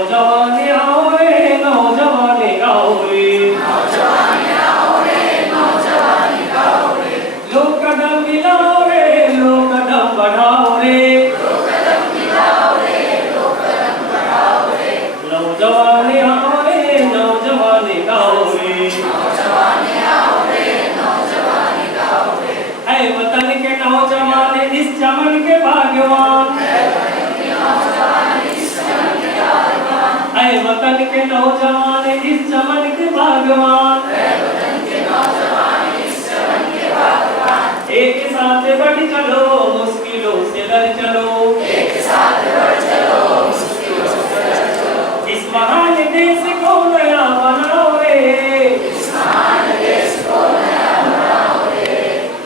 नौजवान आओ रे नौजवान आओ रे नौजवान आओ रे नौजवान आओ रे लोग कदम मिलाओ रे लोग कदम बढ़ाओ रे लोग कदम मिलाओ रे लोग कदम बढ़ाओ रे नौजवान आओ रे नौजवान आओ रे नौजवान आओ रे नौजवान आओ रे ऐ वतन के नौजवान इस चमन के भाग्यवान ऐ वतन के नौजवान इस चमन के भाग्यवान एक साथ बढ़ चलो मुश्किलों से लड़ चलो एक साथ बढ़ चलो मुश्किलों से लड़ चलो इस महान देश को नया बनाओ रे इस महान देश को नया बनाओ रे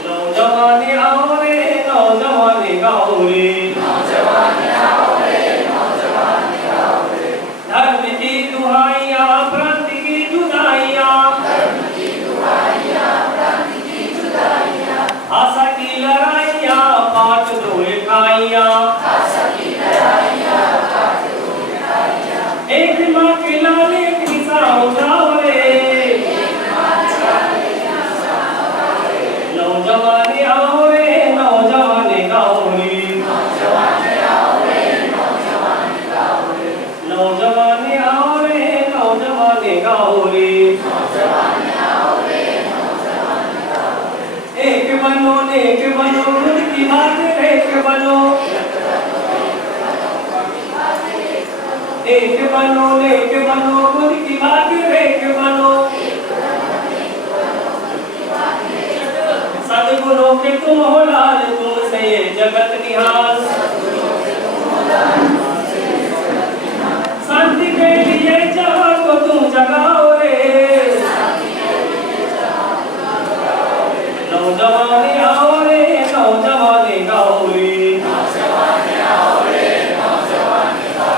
नौजवान आओ रे नौजवान आओ रे नौजवान आओ रे नौजवान आओ रे धर्म की दुहाइयां प्रांत की जुदाइयां धर्म की दुहाइयां प्रांत की जुदाइयां आशा की लड़ाइयां पाट दो इकाइयां आशा की लड़ाइयां पाट दो इकाइयां एक मां के लाल एक निशान उठाओ रे एक मां के लाल एक निशान उठाओ रे नौजवान आओ रे नौजवान आओ रे नौजवान आओ रे नौजवान आओ रे नौजवान आओ रे नौजवान आओ रे नौजवान आओ रे नौजवान आओ रे एक बनो खुद की बात एक बनो एक बनो खुद की बात एक बनो सद्गुणों के तुम हो लाल तुमसे ये जगत निहाल शांति के लिए जहां को तुम जगाओ रे नौजवान आओ रे नौजवान आओ रे नौजवान आओ रे नौजवान आओ रे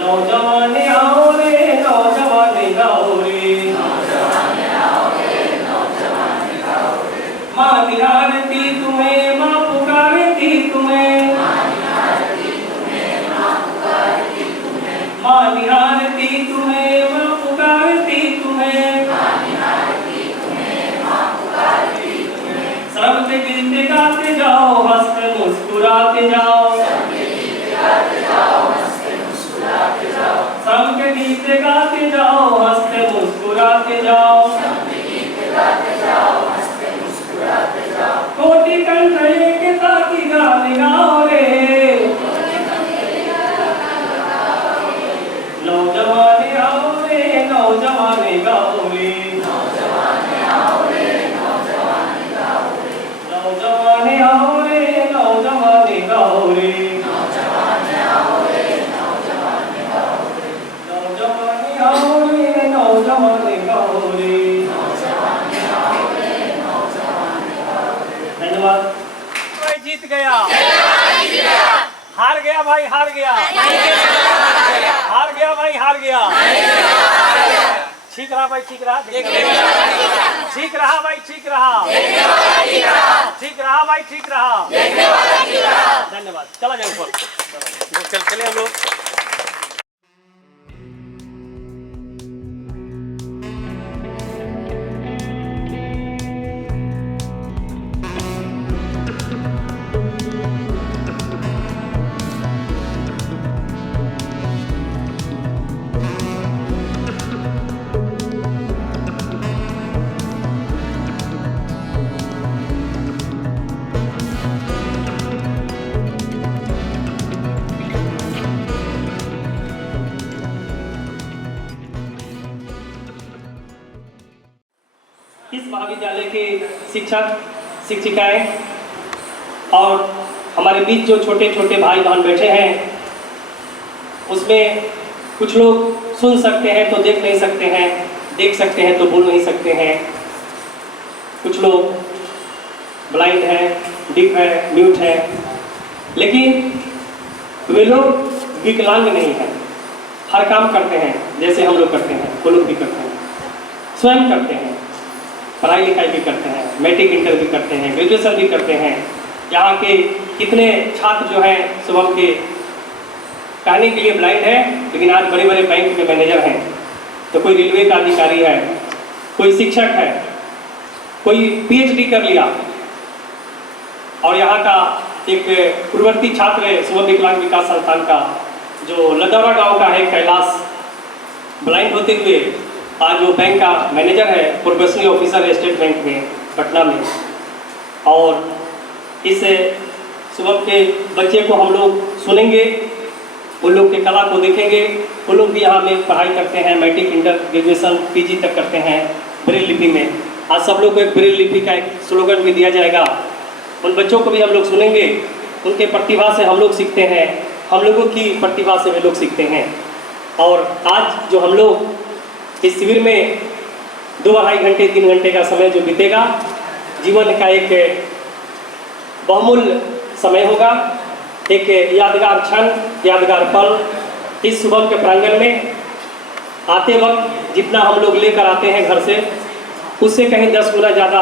नौजवान आओ रे नौजवान आओ रे नौजवान आओ रे नौजवान आओ रे मां निहारती तुम्हें मां पुकारती तुम्हें मां निहारती तुम्हें मां पुकारती तुम्हें मां निहारती तुम्हें मां पुकारती तुम्हें मां निहारती तुम्हें मां पुकारती तुम्हें सबके गीत गाते जाओ हंसते मुस्कुराते जाओ सबके गीत गाते जाओ हंसते मुस्कुराते जाओ सबके गीत गाते जाओ हंसते मुस्कुराते जाओ सबके गीत गाते जाओ हंसते मुस्कुराते जाओ कोटि कंठ एक ताकि गाने गाओ रे नौजवान आओ रे नौजवान गाओ रे नौजवान आओ रे नौजवान गाओ रे नौजवान आओ रे नौजवान गाओ रे नौजवान आओ रे नौजवान गाओ रे नौजवान आओ रे नौजवान गाओ रे नौजवान आओ रे नौजवान गाओ रे धन्यवाद। भाई जीत गया हार गया भाई हार गया हार गया भाई हार गया ठीक रहा भाई ठीक रहा ठीक रहा भाई ठीक रहा ठीक रहा भाई ठीक रहा धन्यवाद। चला जाए ऊपर चले हम लोग। इस महाविद्यालय के शिक्षक शिक्षिकाएं और हमारे बीच जो छोटे छोटे भाई बहन बैठे हैं उसमें कुछ लोग सुन सकते हैं तो देख नहीं सकते हैं, देख सकते हैं तो बोल नहीं सकते हैं, कुछ लोग ब्लाइंड हैं, डिफ है, म्यूट है, लेकिन वे लोग विकलांग नहीं हैं, हर काम करते हैं जैसे हम लोग करते हैं, वो लोग भी करते हैं, स्वयं करते हैं, पढ़ाई लिखाई भी करते हैं, मैट्रिक इंटर भी करते हैं, ग्रेजुएशन भी करते हैं। यहाँ के कितने छात्र जो हैं शुभम के कहने के लिए ब्लाइंड है, लेकिन आज बड़े बड़े बैंक के मैनेजर हैं, तो कोई रेलवे का अधिकारी है, कोई शिक्षक है, कोई पीएचडी कर लिया, और यहाँ का एक पूर्ववर्ती छात्र है शुभम विकलांग विकास संस्थान का, जो लदौरा गांव का है, कैलाश, ब्लाइंड होते हुए आज वो बैंक का मैनेजर है, प्रोफेशनल ऑफिसर है स्टेट बैंक में पटना में। और इस शुभम के बच्चे को हम लोग सुनेंगे, उन लोग के कला को देखेंगे। वो लोग भी यहाँ में पढ़ाई करते हैं, मैट्रिक, इंटर, ग्रेजुएशन, पीजी तक करते हैं ब्रेल लिपि में। आज सब लोग को एक ब्रेल लिपि का एक स्लोगन भी दिया जाएगा। उन बच्चों को भी हम लोग सुनेंगे, उनके प्रतिभा से हम लोग सीखते हैं, हम लोगों की प्रतिभा से वे लोग सीखते हैं। और आज जो हम लोग इस शिविर में 2-2.5 घंटे 3 घंटे का समय जो बीतेगा, जीवन का एक बहुमूल्य समय होगा, एक यादगार क्षण, यादगार पल। इस शुभम के प्रांगण में आते वक्त जितना हम लोग लेकर आते हैं घर से, उससे कहीं 10 गुना ज़्यादा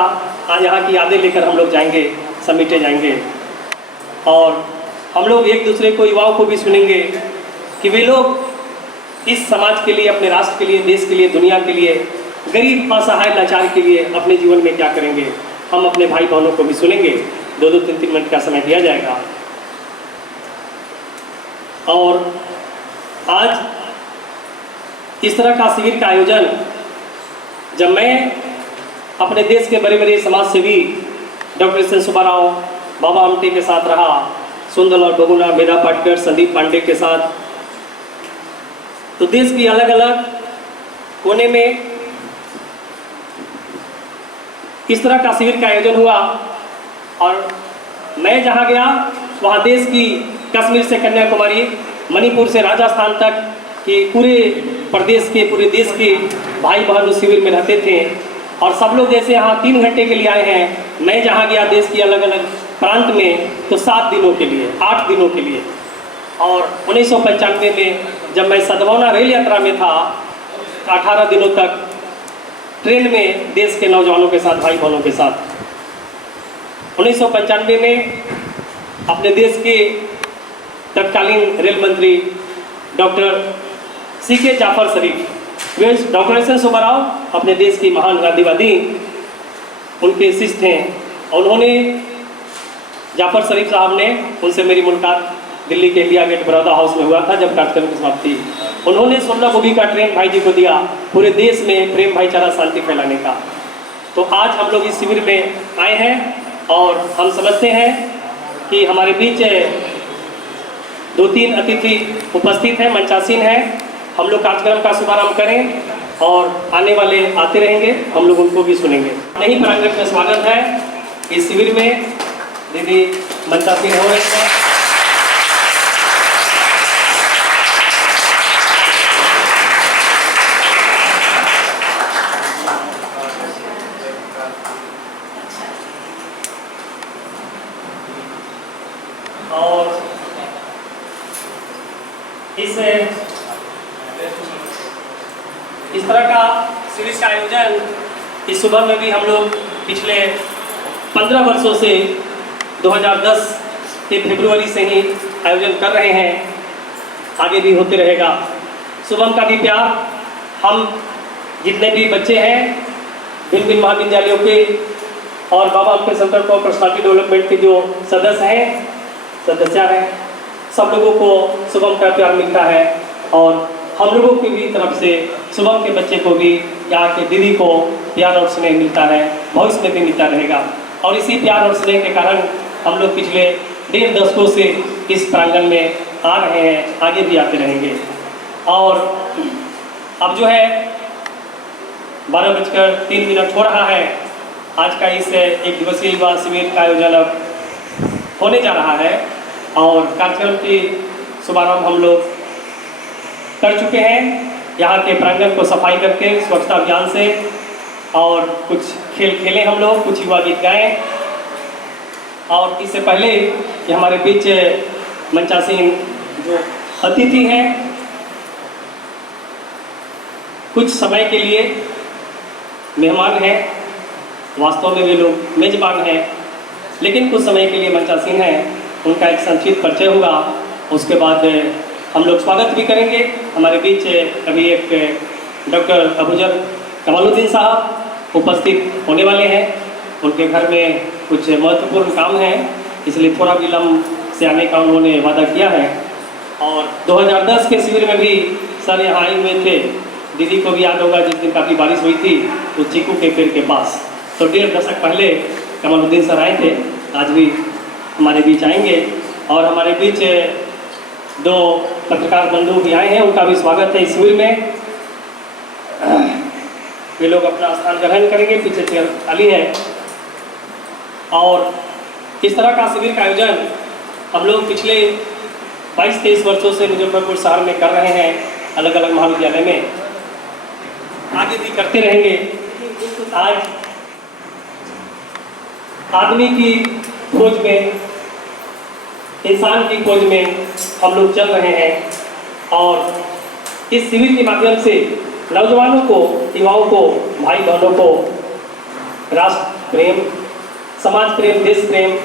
आज यहाँ की यादें लेकर हम लोग जाएंगे, समेटे जाएंगे। और हम लोग एक दूसरे को, युवाओं को भी सुनेंगे कि वे लोग इस समाज के लिए, अपने राष्ट्र के लिए, देश के लिए, दुनिया के लिए, गरीब, असहाय, लाचार के लिए अपने जीवन में क्या करेंगे। हम अपने भाई बहनों को भी सुनेंगे। 2-2, 3-3 मिनट का समय दिया जाएगा। और आज इस तरह का शिविर का आयोजन, जब मैं अपने देश के बड़े बड़े समाज सेवी डॉक्टर एस सुब्बाराव, बाबा आमटे के साथ रहा, सुंदरलाल बहुगुणा, मेधा पाटकर, संदीप पांडे के साथ, तो देश की अलग अलग कोने में इस तरह का शिविर का आयोजन हुआ। और मैं जहाँ गया वहाँ देश की, कश्मीर से कन्याकुमारी, मणिपुर से राजस्थान तक कि पूरे प्रदेश के, पूरे देश के भाई बहन उस शिविर में रहते थे। और सब लोग जैसे यहाँ 3 घंटे के लिए आए हैं, मैं जहाँ गया देश की अलग अलग प्रांत में तो 7 दिनों के लिए, 8 दिनों के लिए। और 1995 में जब मैं सद्भावना रेल यात्रा में था, 18 दिनों तक ट्रेन में देश के नौजवानों के साथ, भाई बहनों के साथ। 1995 में अपने देश के तत्कालीन रेल मंत्री डॉक्टर सीके जाफर शरीफ, वे डॉक्टर एस सुब्बाराव अपने देश की महान गांधीवादी, उनके शिष्य थे। और उन्होंने, जाफर शरीफ साहब ने, उनसे मेरी मुलाकात दिल्ली के इंडिया गेट बड़ौदा हाउस में हुआ था जब कार्यक्रम की समाप्ति। उन्होंने 16 गोभी का ट्रेन भाई जी को दिया, पूरे देश में प्रेम, भाईचारा, शांति फैलाने का। तो आज हम लोग इस शिविर में आए हैं और हम समझते हैं कि हमारे बीच 2-3 अतिथि उपस्थित हैं, मंचासीन हैं। हम लोग कार्यक्रम का शुभारंभ करें और आने वाले आते रहेंगे, हम लोग उनको भी सुनेंगे। नहीं, प्रांगण में स्वागत है इस शिविर में। दीदी मंचासीन हो रही है। और इस तरह का शिविर का आयोजन इस सुबह में भी हम लोग पिछले 15 वर्षों से 2010 के फरवरी से ही आयोजन कर रहे हैं, आगे भी होते रहेगा। शुभम का भी प्यार, हम जितने भी बच्चे हैं भिन्न भिन्न महाविद्यालयों के और Baba Amte centre for personality development के जो सदस्य हैं, सब लोगों को शुभम का प्यार मिलता है। और हम लोगों की भी तरफ से शुभम के बच्चे को भी, यहाँ के दीदी को प्यार और स्नेह मिलता है, भविष्य में भी मिलता रहेगा। और इसी प्यार और स्नेह के कारण हम लोग पिछले 1.5 दशकों से इस प्रांगण में आ रहे हैं, आगे भी आते रहेंगे। और अब जो है 12:03 हो रहा है। आज का इस 1 दिवसीय युवा शिविर का आयोजन अब होने जा रहा है और कार्यक्रम की शुभारंभ हम लोग कर चुके हैं। यहाँ के प्रांगण को सफाई करके स्वच्छता अभियान से, और कुछ खेल खेले हम लोग, कुछ युवा गीत गाए। और इससे पहले कि हमारे बीच मंचासीन जो अतिथि हैं, कुछ समय के लिए मेहमान हैं, वास्तव में वे लोग मेजबान हैं, लेकिन कुछ समय के लिए मंचासीन हैं, उनका एक संक्षिप्त परिचय होगा। उसके बाद हम लोग स्वागत भी करेंगे। हमारे बीच अभी एक डॉक्टर अबूजर कमालुद्दीन साहब उपस्थित होने वाले हैं। उनके घर में कुछ महत्वपूर्ण काम है, इसलिए थोड़ा विलम्ब से आने का उन्होंने वादा किया है। और 2010 के शिविर में भी सर यहाँ आए हुए थे। दीदी को भी याद होगा जिस दिन काफ़ी बारिश हुई थी तो चीकू के पेड़ के पास, तो 1.5 दशक पहले कमालुद्दीन सर आए थे। आज भी हमारे बीच आएंगे। और हमारे बीच 2 पत्रकार बंधु भी आए हैं, उनका भी स्वागत है इस शिविर में। वे लोग अपना स्थान ग्रहण करेंगे, पीछे चेयर खाली है। और इस तरह का शिविर का आयोजन हम लोग पिछले 22-23 वर्षों से मुजफ्फरपुर शहर में कर रहे हैं, अलग अलग महाविद्यालय में, आगे भी करते रहेंगे। आज आदमी की खोज में, इंसान की खोज में हम लोग चल रहे हैं। और इस शिविर के माध्यम से नौजवानों को, युवाओं को, भाई बहनों को राष्ट्र प्रेम, समाज प्रेम, देश प्रेम,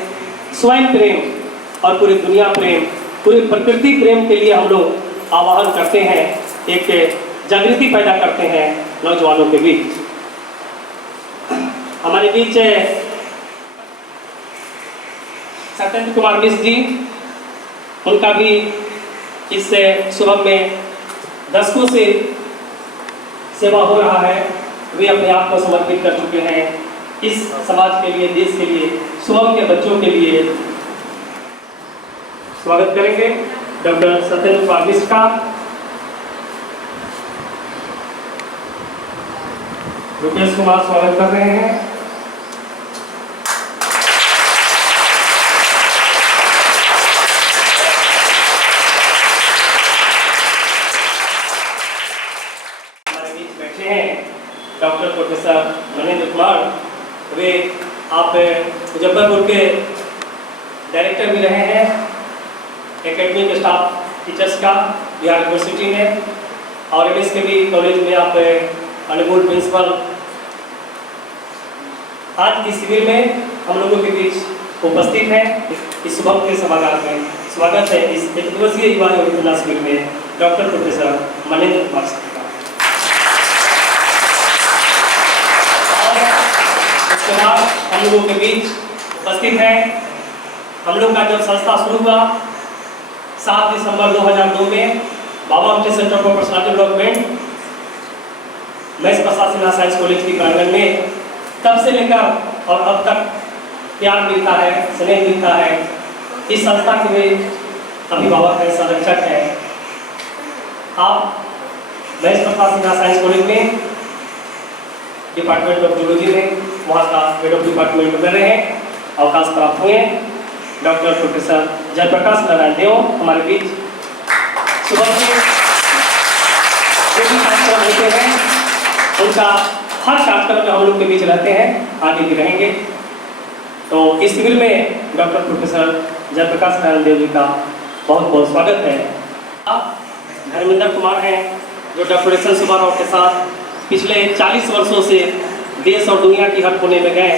स्वयं प्रेम और पूरी दुनिया प्रेम, पूरी प्रकृति प्रेम के लिए हम लोग आह्वान करते हैं, एक जागृति पैदा करते हैं नौजवानों के बीच। हमारे बीच सत्येंद्र कुमार मिश्र जी, उनका भी इस शुभम में दशकों से सेवा हो रहा है। वे अपने आप को समर्पित कर चुके हैं इस समाज के लिए, देश के लिए, शुभम के बच्चों के लिए। स्वागत करेंगे डॉक्टर सत्येंद्र कुमार मिश्र का। रुपेश कुमार स्वागत कर रहे हैं। डॉक्टर प्रोफेसर मनेंद्र कुमार, वे आप मुजफ्फरपुर के डायरेक्टर भी रहे हैं एकेडमिक स्टाफ टीचर्स का बिहार यूनिवर्सिटी में, और एमएस के भी कॉलेज में आप अनुकूल प्रिंसिपल। आज की शिविर में हम लोगों के बीच उपस्थित हैं। इस शुभम के सभागार में स्वागत है इस 1 दिवसीय युवा योजना शिविर में डॉक्टर प्रोफेसर मनेंद्र कुमार का। उसके बाद हम लोगों के बीच उपस्थित हैं, हम लोग का जब संस्था शुरू हुआ 7 दिसंबर 2002 में Baba Ambedkar centre for personality development मैथ प्रशासन साइंस कॉलेज की प्रांगण में, तब से लेकर और अब तक प्यार मिलता है, स्नेह मिलता है। इस संस्था के वे अभिभावक हैं, संरक्षक हैं। आप मैथ प्रशासन साइंस कॉलेज में डिपार्टमेंट ऑफ जूलॉजी में वहाँ का हेड ऑफ डिपार्टमेंट में रहे हैं, अवकाश प्राप्त हुए। डॉक्टर प्रोफेसर जयप्रकाश नारायण देव हमारे बीच सुबह से जो भी कार्यक्रम होते हैं उनका हर कार्यक्रम में हम लोग के बीच रहते हैं, आगे भी रहेंगे। तो इस शिविर में डॉक्टर प्रोफेसर जयप्रकाश नारायण देव जी का बहुत बहुत स्वागत है। आप धर्मेंद्र कुमार हैं जो डॉक्टर सुब्बाराव के साथ पिछले 40 वर्षों से देश और दुनिया की हर कोने में गए।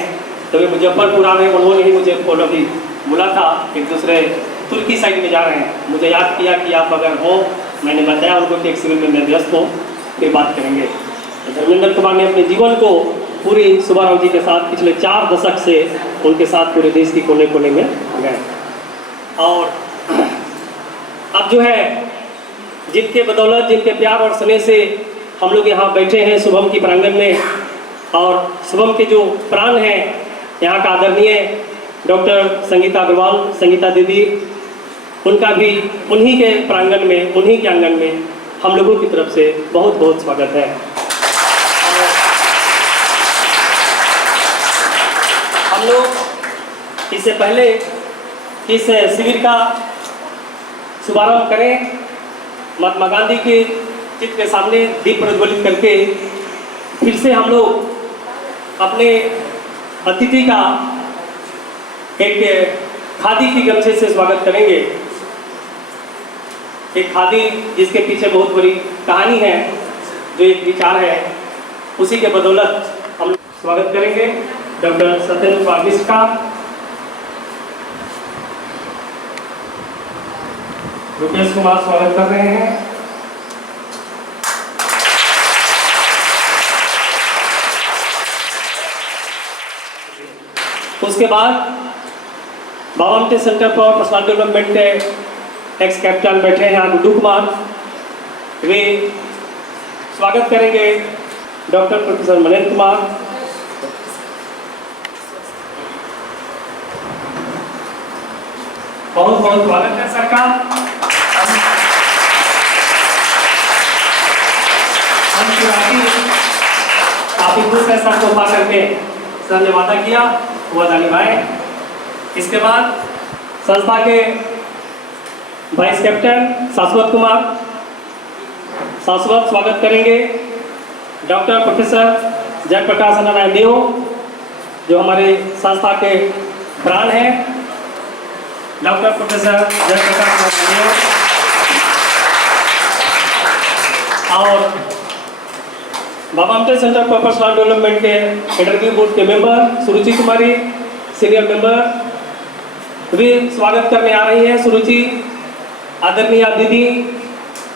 तो वे मुजफ्फरपुर आ रहे हैं, उन्होंने ही मुझे फोन अभी बोला था, एक दूसरे तुर्की साइड में जा रहे हैं। मुझे याद किया कि आप अगर हो, मैंने बताया उनको कि एक शिविर में मैं व्यस्त हूँ, फिर बात करेंगे। तो धर्मेंद्र कुमार ने अपने जीवन को पूरी सुब्बाराव जी के साथ पिछले 4 दशक से उनके साथ पूरे देश की कोने कोने में गए। और अब जो है जिनके बदौलत, जिनके प्यार और स्नेह से हम लोग यहाँ बैठे हैं शुभम की प्रांगण में, और शुभम के जो प्राण हैं यहाँ का आदरणीय डॉक्टर संगीता अग्रवाल, संगीता दीदी, उनका भी उन्हीं के प्रांगण में, उन्हीं के आंगन में हम लोगों की तरफ से बहुत बहुत स्वागत है। हम लोग इससे पहले इस शिविर का शुभारंभ करें, महात्मा गांधी के चित्र के सामने दीप प्रज्वलित करके फिर से हम लोग अपने अतिथि का एक खादी की गमछे से स्वागत करेंगे। एक खादी जिसके पीछे बहुत बड़ी कहानी है, जो एक विचार है, उसी के बदौलत हम स्वागत करेंगे डॉक्टर सत्येंद्र कुमार मिश्र का। रुपेश कुमार स्वागत कर रहे हैं। उसके बाद Baba Amte centre for personal development के एक्स कैप्टन बैठे हैं गुड्डू कुमार, वे स्वागत करेंगे डॉक्टर प्रोफेसर मनेंद्र कुमार। बहुत बहुत स्वागत है सर का। हम काफी खुश है सर को पा करके। सर ने वादा किया वादा निभाए। इसके बाद संस्था के वाइस कैप्टन शाश्वत कुमार शाश्वत स्वागत करेंगे डॉक्टर प्रोफेसर जयप्रकाश नारायण देव, जो हमारे संस्था के प्राण हैं। डॉक्टर प्रोफेसर जयप्रकाश नारायण देव और Baba Amte centre for personal development के इंटरव्यू बोर्ड के member Suruchi Kumari senior member भी स्वागत करने आ रही है। सुरुचि आदरणीय दीदी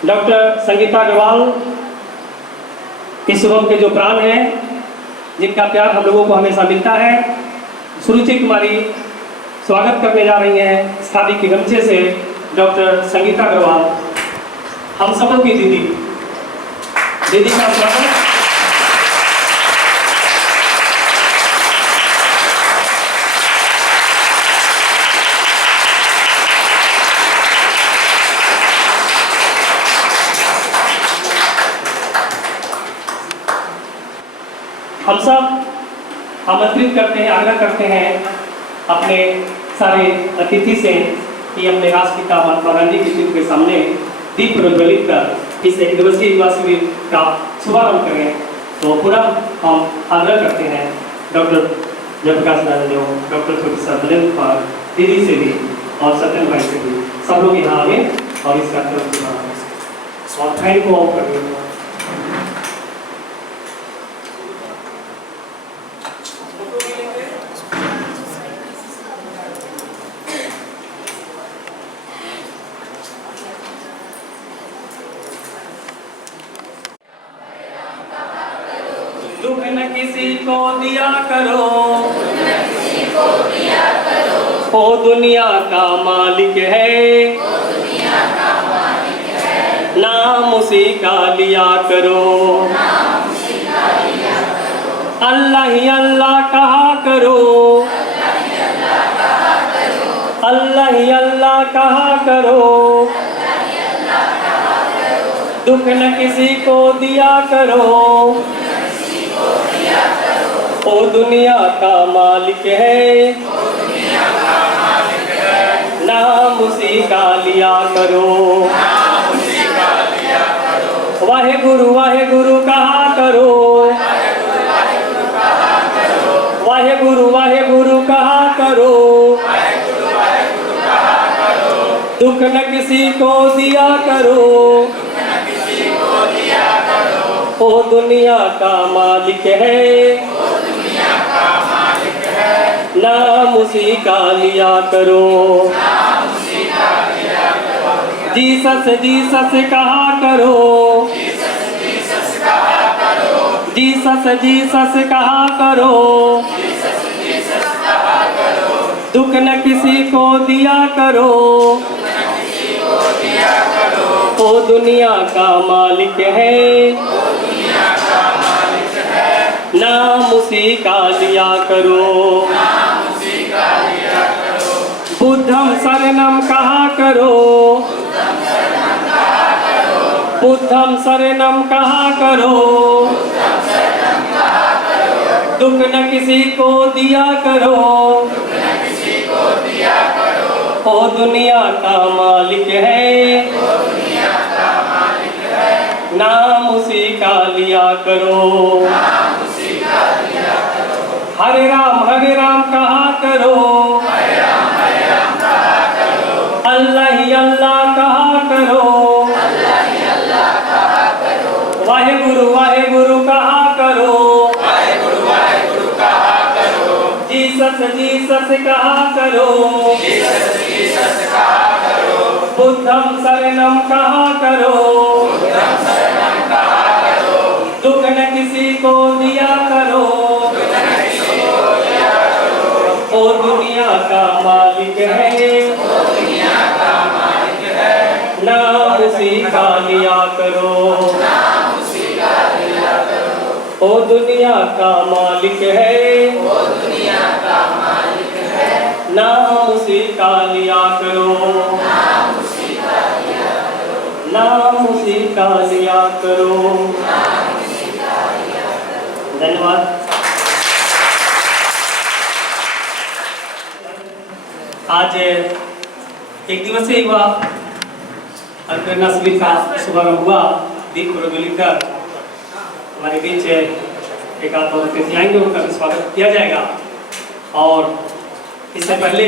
डॉक्टर संगीता अग्रवाल इस शुभम के जो प्राण हैं, जिनका प्यार हम लोगों को हमेशा मिलता है। सुरुचि कुमारी स्वागत करने जा रही हैं शादी के गमछे से डॉक्टर संगीता अग्रवाल, हम सबों की दीदी। दीदी का स्वागत। हम सब आमंत्रित करते हैं, आग्रह करते हैं अपने सारे अतिथि से कि अपने राष्ट्रपिता महात्मा गांधी की चित्र के सामने दीप प्रज्वलित कर इस एक दिवसीय युवा शिविर का शुभारंभ करें। तो पूरा हम आग्रह करते हैं डॉक्टर जयप्रकाश नारायण देव, डॉक्टर प्रोफेसर मनेंद्र कुमार दीदी से भी और सत्यन भाई से भी, सब लोग यहाँ आए और इस कार्यक्रम को और थैंक को ऑफ कर दिया। दुख न किसी को दिया करो, ओ दुनिया का मालिक है, नाम उसी का लिया करो, अल्लाह ही अल्लाह कहा करो, अल्लाह ही अल्लाह कहा करो, दुख न किसी को दिया करो, ओ दुनिया का मालिक है, नाम उसी का लिया करो, वाहे गुरु कहा करो, वाहे गुरु कहा करो, दुख न किसी को दिया करो, ओ दुनिया का मालिक है, नाम उसी का लिया करो, जीसस जीसस कहा करो, जीसस जीसस कहा करो, दुख न किसी को दिया करो, ओ दुनिया का मालिक है, नाम उसी का लिया करो, बुद्धम शरणम कहा करो, बुद्धम शरणम कहा करो, दुख न किसी को दिया करो, ओ दुनिया का मालिक है, नाम उसी का लिया करो, हरे राम कहा करो, अल्लाह ही अल्लाह कहा करो, वाहे गुरु कहा करो, जीसस जीसस कहा करो, बुद्धं शरणं कहा करो, दुख न किसी को दिया करो, ओ दुनिया का मालिक है, नाम उसी का लिया करो, ओ दुनिया का मालिक है, नाम उसी का लिया करो, नाम उसी का लिया करो। धन्यवाद। आज एक दिवसीय युवा प्रेरणा शिविर का शुभारंभ हुआ। दीप प्रज्वलित कर हमारे बीच एक आध अतिथि आएंगे, उनका भी स्वागत किया जाएगा। और इससे पहले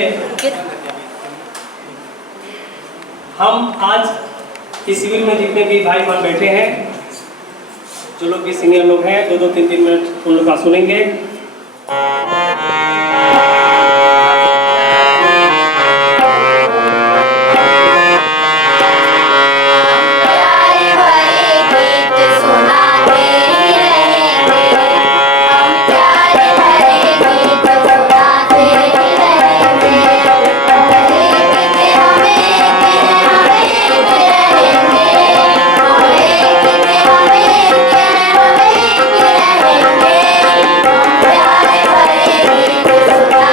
हम आज इस शिविर में जितने भी भाई बहन बैठे हैं, जो लोग भी सीनियर लोग हैं, 2-2, 3-3 मिनट उन लोग का सुनेंगे। Yeah.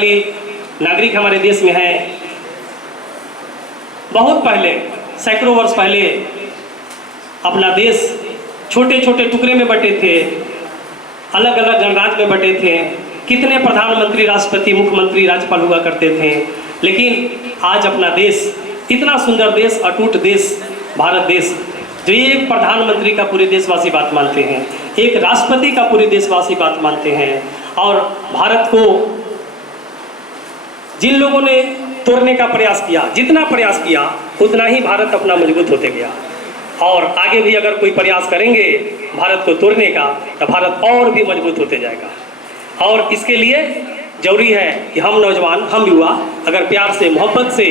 शक्तिशाली नागरिक हमारे देश में हैं। बहुत पहले, सैकड़ों वर्ष पहले अपना देश छोटे छोटे टुकड़े में बटे थे, अलग अलग गणराज्य में बटे थे। कितने प्रधानमंत्री, राष्ट्रपति, मुख्यमंत्री, राज्यपाल हुआ करते थे, लेकिन आज अपना देश, इतना सुंदर देश, अटूट देश भारत देश, जो एक प्रधानमंत्री का पूरे देशवासी बात मानते हैं, एक राष्ट्रपति का पूरे देशवासी बात मानते हैं, और भारत को जिन लोगों ने तोड़ने का प्रयास किया, जितना प्रयास किया उतना ही भारत अपना मजबूत होते गया। और आगे भी अगर कोई प्रयास करेंगे भारत को तोड़ने का, तो भारत और भी मजबूत होते जाएगा। और इसके लिए जरूरी है कि हम नौजवान, हम युवा अगर प्यार से, मोहब्बत से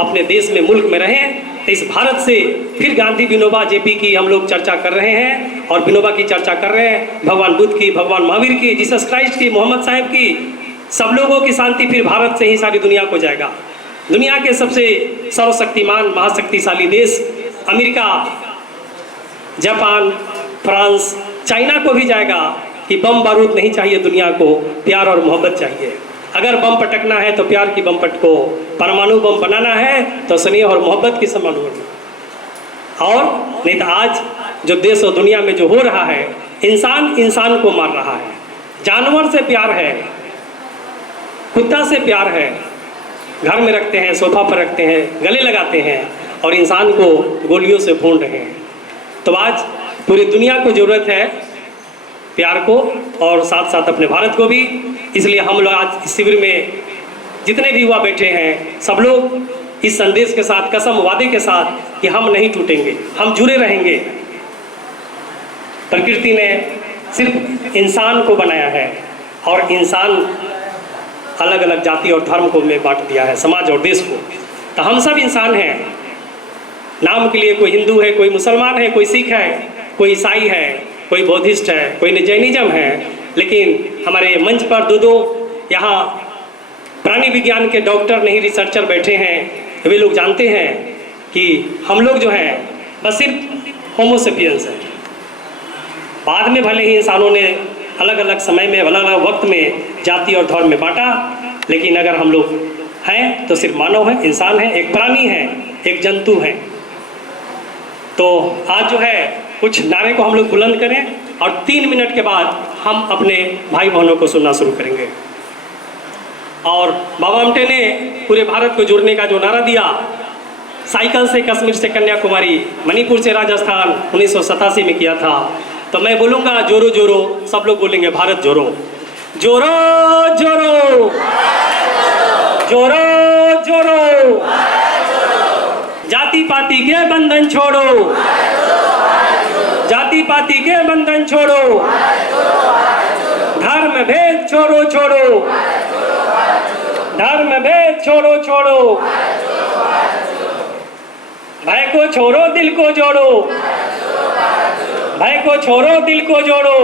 अपने देश में, मुल्क में रहें, तो इस भारत से फिर गांधी, विनोबा, जेपी की हम लोग चर्चा कर रहे हैं, और विनोबा की चर्चा कर रहे हैं, भगवान बुद्ध की, भगवान महावीर की, जीसस क्राइस्ट की, मोहम्मद साहब की, सब लोगों की शांति फिर भारत से ही सारी दुनिया को जाएगा। दुनिया के सबसे सर्वशक्तिमान, महाशक्तिशाली देश अमेरिका, जापान, फ्रांस, चाइना को भी जाएगा कि बम बारूद नहीं चाहिए दुनिया को, प्यार और मोहब्बत चाहिए। अगर बम पटकना है तो प्यार की बम पटको, परमाणु बम बनाना है तो स्नेह और मोहब्बत की परमाणु बनो। और नहीं तो आज जो देश और दुनिया में जो हो रहा है, इंसान इंसान को मार रहा है, जानवर से प्यार है, कुत्ता से प्यार है, घर में रखते हैं, सोफा पर रखते हैं, गले लगाते हैं, और इंसान को गोलियों से भून रहे हैं। तो आज पूरी दुनिया को ज़रूरत है प्यार को, और साथ साथ अपने भारत को भी। इसलिए हम लोग आज इस शिविर में जितने भी युवा बैठे हैं, सब लोग इस संदेश के साथ, कसम वादे के साथ कि हम नहीं टूटेंगे, हम जुड़े रहेंगे। प्रकृति ने सिर्फ इंसान को बनाया है, और इंसान अलग अलग जाति और धर्म को में बांट दिया है, समाज और देश को। तो हम सब इंसान हैं। नाम के लिए कोई हिंदू है, कोई मुसलमान है, कोई सिख है, कोई ईसाई है, कोई बौद्धिस्ट है, कोई जैनिज्म है, लेकिन हमारे मंच पर दो यहाँ प्राणी विज्ञान के डॉक्टर नहीं, रिसर्चर बैठे हैं। वे लोग जानते हैं कि हम लोग जो हैं बस सिर्फ होमोसेपियंस है। बाद में भले ही इंसानों ने अलग अलग समय में, अलग अलग वक्त में जाति और धर्म में बांटा, लेकिन अगर हम लोग हैं तो सिर्फ मानव है, इंसान है, एक प्राणी है, एक जंतु है। तो आज जो है कुछ नारे को हम लोग बुलंद करें, और 3 मिनट के बाद हम अपने भाई बहनों को सुनना शुरू करेंगे। और बाबा आमटे ने पूरे भारत को जोड़ने का जो नारा दिया, साइकिल से कश्मीर से कन्याकुमारी, मणिपुर से राजस्थान 1987 में किया था। तो मैं बोलूँगा जोरो जोरो, सब लोग बोलेंगे भारत जोरो, जोरो जोरो, जोरो जोरो, जाति पाति के बंधन छोड़ो, जाति पाति के बंधन छोड़ो, धर्म भेद छोड़ो छोड़ो, धर्म भेद छोड़ो छोड़ो, भय को छोड़ो दिल को जोड़ो, भय को छोड़ो दिल को जोड़ो,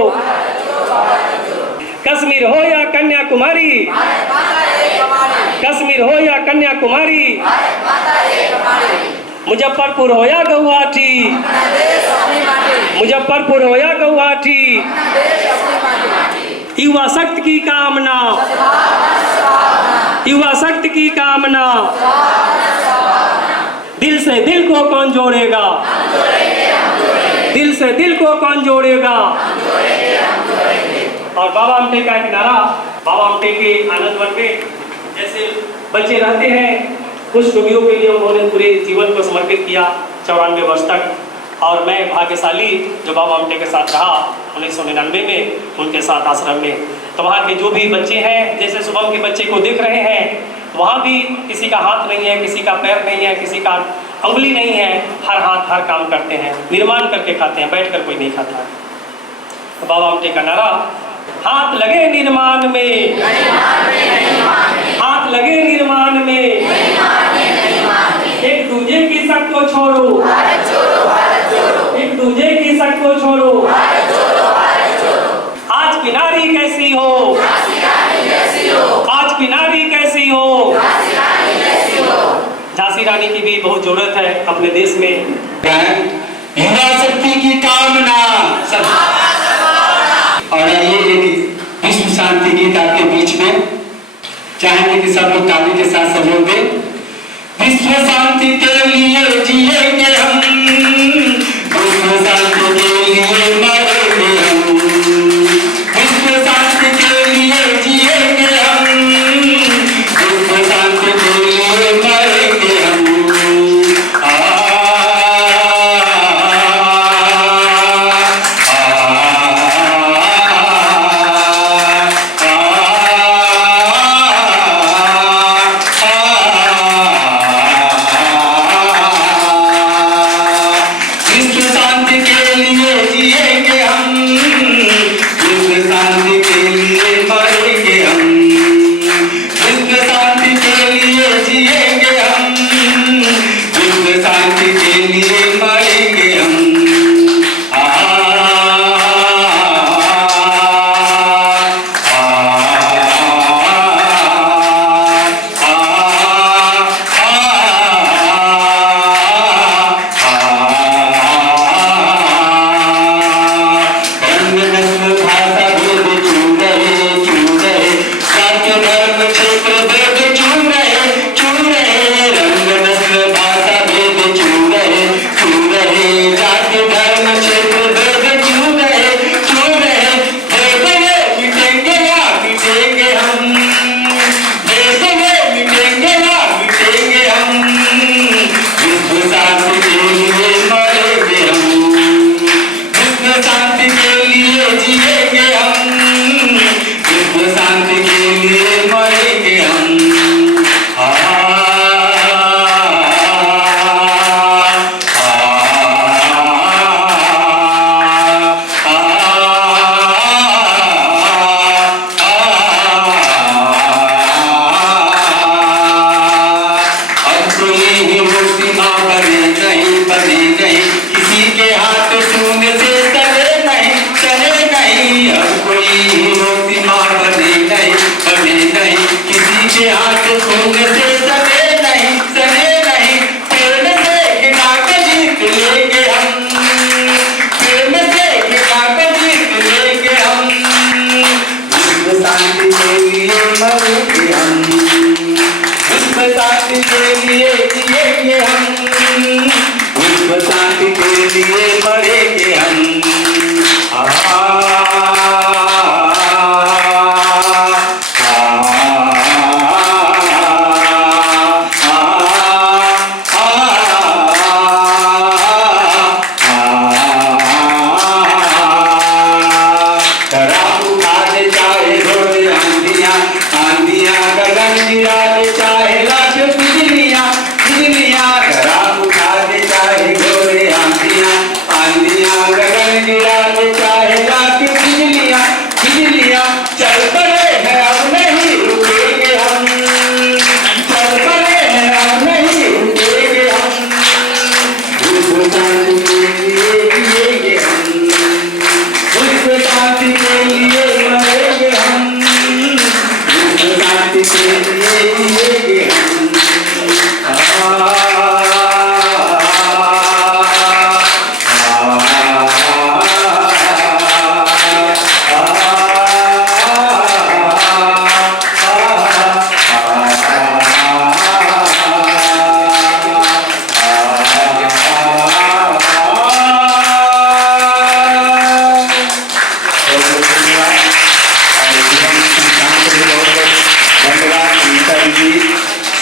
कश्मीर हो या कन्याकुमारी, कश्मीर हो या कन्याकुमारी, मुजफ्फरपुर हो या गुवाहाटी, मुजफ्फरपुर हो या गुवाहाटी, युवा शक्ति की कामना, युवा शक्ति की कामना, दिल से दिल को कौन जोड़ेगा, दिल से दिल को कौन जोड़ेगा। और बाबा आमटे का एक नारा, बाबा आमटे के आनंद वन में जैसे बच्चे रहते हैं, कुछ रोगियों के लिए उन्होंने पूरे जीवन को समर्पित किया 94 वर्ष तक। और मैं भाग्यशाली जो बाबा आमटे के साथ रहा 1999 में उनके साथ आश्रम में। तो वहाँ के जो भी बच्चे हैं, जैसे शुभम के बच्चे को देख रहे हैं, वहाँ भी किसी का हाथ नहीं है, किसी का पैर नहीं है, किसी का उंगली नहीं है, हर हाथ हर काम करते हैं, निर्माण करके खाते हैं, बैठकर कोई नहीं खाता। तो बाबा आमटे का नारा, हाथ लगे निर्माण में, हाथ लगे निर्माण में, एक दूजे की शक को छोड़ो, एक दूजे की शक को छोड़ो, आज की नारी कैसी हो, आज की नारी कैसी हो। झांसी रानी की भी बहुत जरूरत है अपने देश में। युवा शक्ति की कामना, और ये एक विश्व शांति गीत आपके बीच में चाहेंगे कि सब लोग ताली के साथ सहयोग दें। विश्व शांति के लिए जिएंगे हम, विश्व शांति के लिए मरेंगे हम, विश्व शांति के लिए जिएंगे हम, विश्व शांति के लिए मरेंगे हम।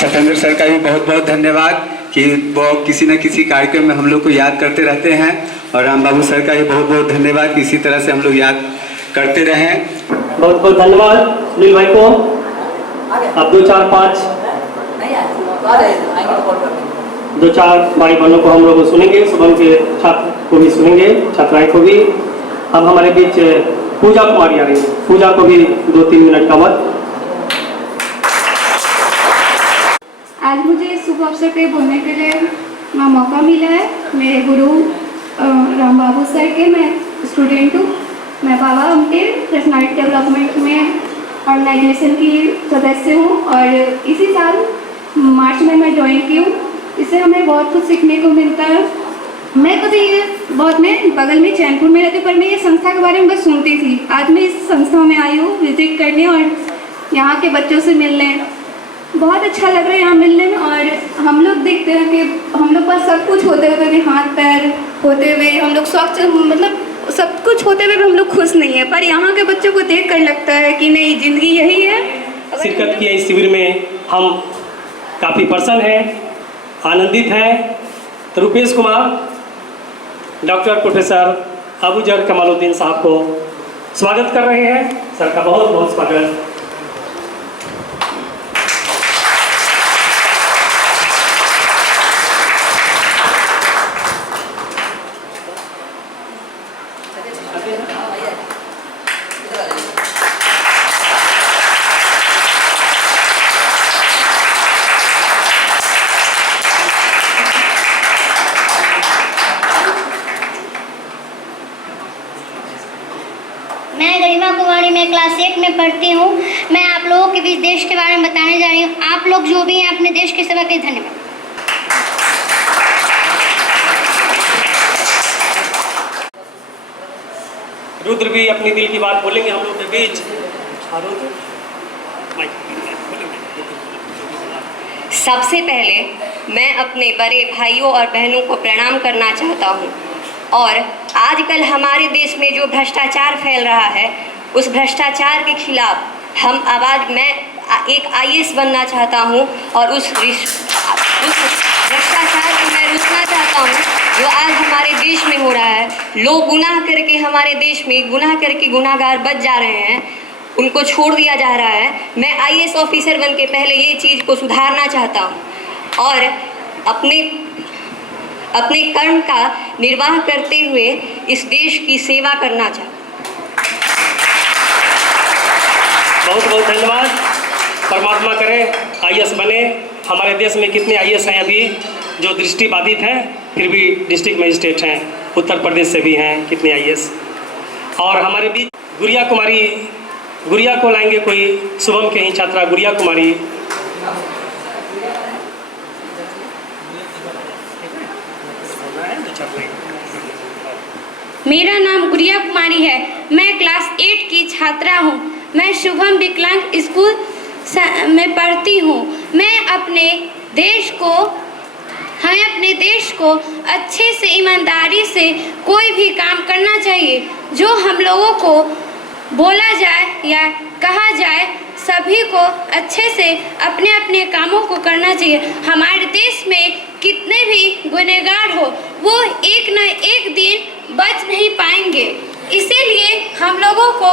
सतेंद्र सर का भी बहुत बहुत धन्यवाद कि वो किसी न किसी कार्यक्रम में हम लोग को याद करते रहते हैं, और राम बाबू सर का भी बहुत बहुत धन्यवाद कि इसी तरह से हम लोग याद करते रहें। बहुत बहुत धन्यवाद सुनील भाई को। अब 2-4 भाई बहनों को हम लोग सुनेंगे, शुभम के छात्र को भी सुनेंगे, छात्राएं को भी। अब हमारे बीच पूजा कुमारी आ रही है, पूजा को भी 2-3 मिनट का वक्त। आज मुझे इस शुभ अवसर पे बोलने के लिए मौका मिला है। मेरे गुरु राम बाबू सर के मैं स्टूडेंट हूँ। मैं बाबा उनके पर्सनालिटी डेवलपमेंट में ऑर्गेनाइजेशन की सदस्य हूँ, और इसी साल मार्च में मैं ज्वाइन की हूँ। इससे हमें बहुत कुछ सीखने को मिलता है। मैं बगल में चैनपुर में रहती, पर मैं ये संस्था के बारे में बस सुनती थी। आज मैं इस संस्था में आई हूँ विजिट करने, और यहाँ के बच्चों से मिलने बहुत अच्छा लग रहा है यहाँ मिलने में। और हम लोग देखते हैं कि हम लोग पास सब कुछ होते हुए भी, हाथ पैर होते हुए हम लोग मतलब सब कुछ होते हुए भी हम लोग खुश नहीं है, पर यहाँ के बच्चों को देख कर लगता है कि नहीं, ज़िंदगी यही है। शिरकत किए इस शिविर में हम काफ़ी प्रसन्न हैं, आनंदित हैं। तो रुपेश कुमार डॉक्टर प्रोफेसर अबूजर कमालुद्दीन साहब को स्वागत कर रहे हैं। सर का बहुत बहुत स्वागत। मैं गरिमा कुमारी में क्लास 8 में पढ़ती हूँ। मैं आप लोगों के बीच देश के बारे में बताने जा रही हूँ। आप लोग जो भी हैं अपने देश की सेवा के लिए धन्यवाद। रुद्र भी अपनी दिल की बात बोलेंगे हम लोग के बीच। सबसे पहले मैं अपने बड़े भाइयों और बहनों को प्रणाम करना चाहता हूँ। और आजकल हमारे देश में जो भ्रष्टाचार फैल रहा है, उस भ्रष्टाचार के खिलाफ हम आवाज़, मैं एक IAS बनना चाहता हूँ और उस भ्रष्टाचार को मैं रोकना चाहता हूँ जो आज हमारे देश में हो रहा है। लोग गुनाह करके हमारे देश में गुनाह करके गुनाहगार बच जा रहे हैं, उनको छोड़ दिया जा रहा है। मैं IAS ऑफिसर बन के पहले ये चीज़ को सुधारना चाहता हूँ और अपने कर्म का निर्वाह करते हुए इस देश की सेवा करना चाहता हूँ। बहुत बहुत धन्यवाद। परमात्मा करें IAS बने। हमारे देश में कितने IAS हैं अभी जो दृष्टिबाधित हैं, फिर भी डिस्ट्रिक्ट मजिस्ट्रेट हैं, उत्तर प्रदेश से भी हैं कितने IAS। और हमारे बीच गुड़िया को लाएंगे कोई शुभम के ही छात्रा गुड़िया कुमारी। मेरा नाम गुड़िया कुमारी है। मैं क्लास 8 की छात्रा हूँ। मैं शुभम विकलांग स्कूल में पढ़ती हूँ। हमें अपने देश को अच्छे से, ईमानदारी से कोई भी काम करना चाहिए। जो हम लोगों को बोला जाए या कहा जाए, सभी को अच्छे से अपने अपने कामों को करना चाहिए। हमारे देश में कितने भी गुनहगार हो, वो एक न एक दिन बच नहीं पाएंगे। इसीलिए हम लोगों को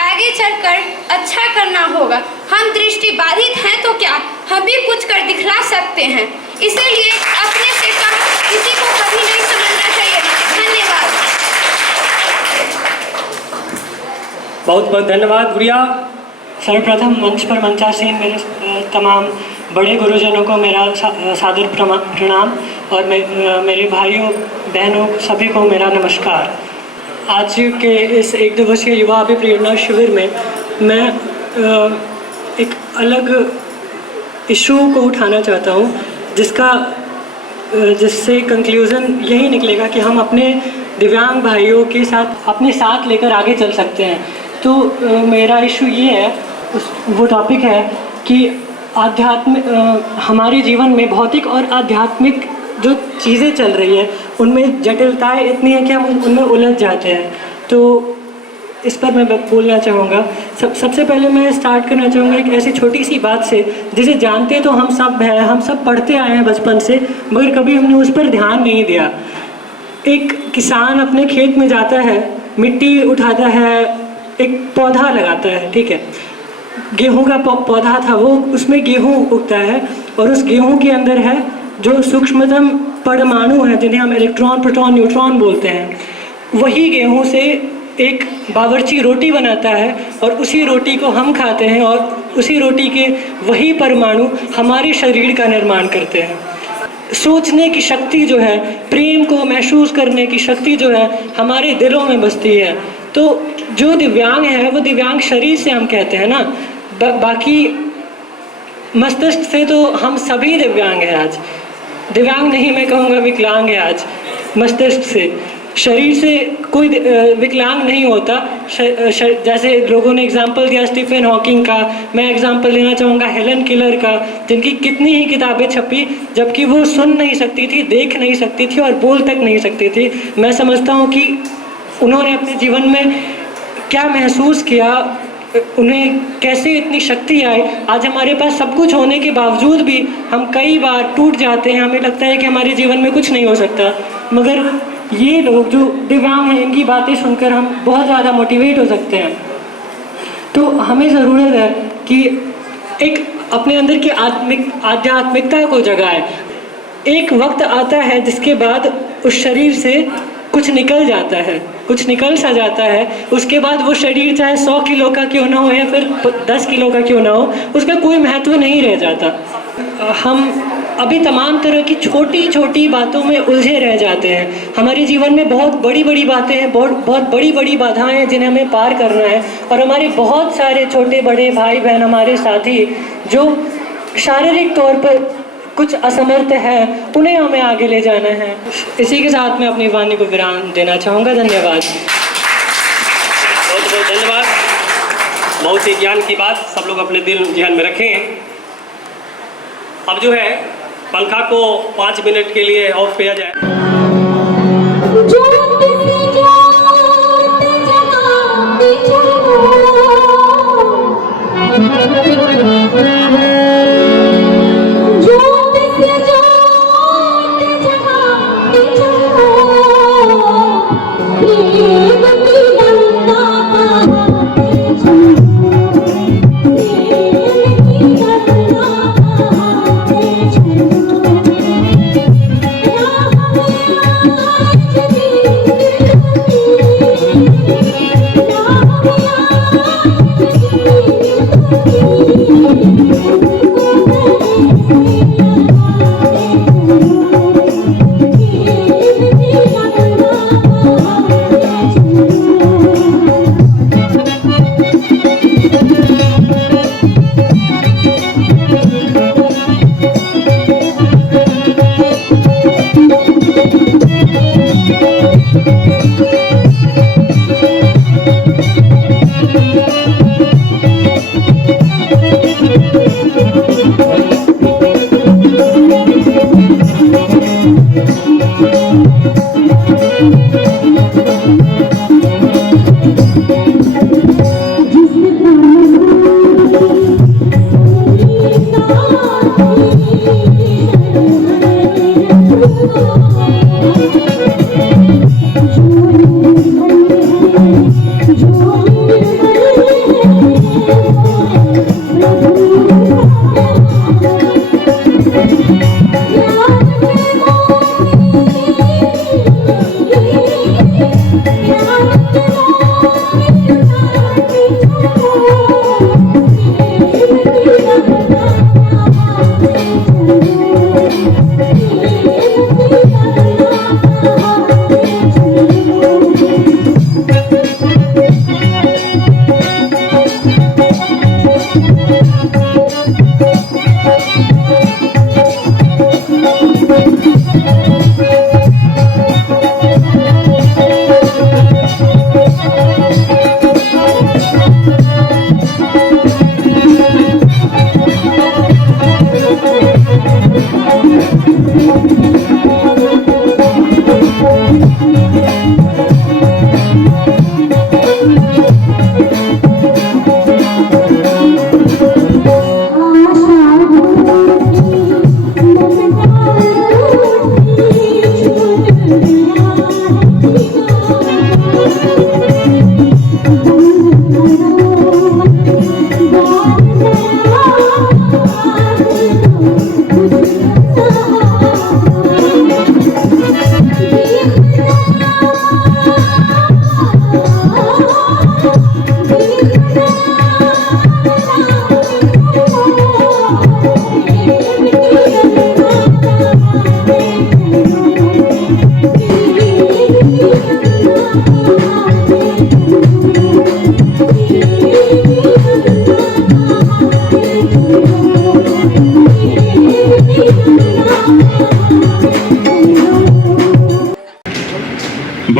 आगे चलकर अच्छा करना होगा। हम दृष्टिबाधित हैं तो क्या, हम भी कुछ कर दिखला सकते हैं। इसीलिए अपने से कम किसी को कभी नहीं समझना चाहिए। धन्यवाद। बहुत बहुत धन्यवाद गुड़िया। सर्वप्रथम मंच पर मंचासीन मेरे तमाम बड़े गुरुजनों को मेरा सादर प्रणाम और मेरे भाइयों बहनों सभी को मेरा नमस्कार। आज के इस 1 दिवसीय युवा अभिप्रेरणा शिविर में मैं एक अलग इशू को उठाना चाहता हूँ, जिससे कंक्लूज़न यही निकलेगा कि हम अपने दिव्यांग भाइयों के साथ अपने साथ लेकर आगे चल सकते हैं। तो मेरा इशू ये है, वो टॉपिक है कि हमारे जीवन में भौतिक और आध्यात्मिक जो चीज़ें चल रही हैं उनमें जटिलताएं इतनी हैं कि हम उनमें उलझ जाते हैं। तो इस पर मैं बोलना चाहूँगा। सबसे पहले मैं स्टार्ट करना चाहूँगा एक ऐसी छोटी सी बात से जिसे जानते तो हम सब हैं, हम सब पढ़ते आए हैं बचपन से, मगर कभी हमने उस पर ध्यान नहीं दिया। एक किसान अपने खेत में जाता है, मिट्टी उठाता है, एक पौधा लगाता है, ठीक है, गेहूं का पौधा था वो, उसमें गेहूं उगता है और उस गेहूं के अंदर है जो सूक्ष्मतम परमाणु हैं जिन्हें हम इलेक्ट्रॉन, प्रोटॉन, न्यूट्रॉन बोलते हैं। वही गेहूं से एक बावर्ची रोटी बनाता है और उसी रोटी को हम खाते हैं और उसी रोटी के वही परमाणु हमारे शरीर का निर्माण करते हैं। सोचने की शक्ति जो है, प्रेम को महसूस करने की शक्ति जो है हमारे दिलों में बसती है। तो जो दिव्यांग है वो दिव्यांग शरीर से हम कहते हैं ना, बाकी मस्तिष्क से तो हम सभी दिव्यांग हैं आज। दिव्यांग नहीं, मैं कहूँगा विकलांग है आज मस्तिष्क से। शरीर से कोई विकलांग नहीं होता। जैसे लोगों ने एग्जाम्पल दिया स्टीफन हॉकिंग का, मैं एग्जाम्पल देना चाहूँगा हेलन किलर का, जिनकी कितनी ही किताबें छपी जबकि वो सुन नहीं सकती थी, देख नहीं सकती थी और बोल तक नहीं सकती थी। मैं समझता हूँ कि उन्होंने अपने जीवन में क्या महसूस किया, उन्हें कैसे इतनी शक्ति आई। आज हमारे पास सब कुछ होने के बावजूद भी हम कई बार टूट जाते हैं, हमें लगता है कि हमारे जीवन में कुछ नहीं हो सकता, मगर ये लोग जो दिव्यांग हैं इनकी बातें सुनकर हम बहुत ज़्यादा मोटिवेट हो सकते हैं। तो हमें ज़रूरत है कि एक अपने अंदर की आध्यात्मिकता को जगाए। एक वक्त आता है जिसके बाद उस शरीर से कुछ निकल जाता है, कुछ निकल सा जाता है, उसके बाद वो शरीर चाहे 100 किलो का क्यों ना हो या फिर 10 किलो का क्यों ना हो, उसका कोई महत्व नहीं रह जाता। हम अभी तमाम तरह की छोटी छोटी बातों में उलझे रह जाते हैं। हमारे जीवन में बहुत बड़ी बड़ी बातें हैं, बहुत बड़ी बड़ी बाधाएं हैं जिन्हें हमें पार करना है, और हमारे बहुत सारे छोटे बड़े भाई बहन, हमारे साथी जो शारीरिक तौर पर कुछ असमर्थ है, उन्हें हमें आगे ले जाना है। इसी के साथ मैं अपनी वाणी को विराम देना चाहूँगा। धन्यवाद। बहुत बहुत धन्यवाद। बहुत ही ज्ञान की बात सब लोग अपने दिल ध्यान में रखें। अब जो है पंखा को 5 मिनट के लिए ऑफ किया जाए।